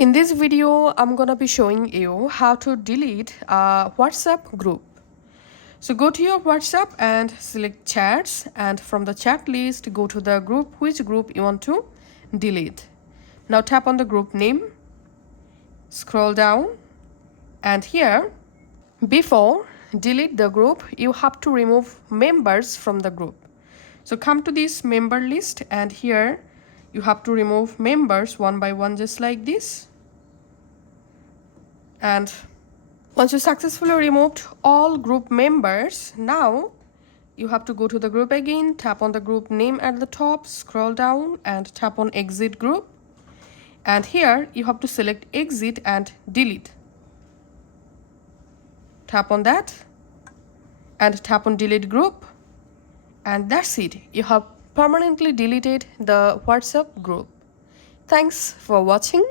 In this video, I'm gonna be showing you how to delete a WhatsApp group. So go to your WhatsApp and select chats, and from the chat list, go to the group, which group you want to delete. Now tap on the group name, scroll down, and here, before delete the group, you have to remove members from the group. So come to this member list, and here you have to remove members one by one, just like this. And once you successfully removed all group members, now you have to go to the group again, tap on the group name at the top, scroll down and tap on exit group. And here you have to select exit and delete. Tap on that and tap on delete group. And that's it. You have permanently deleted the WhatsApp group. Thanks for watching.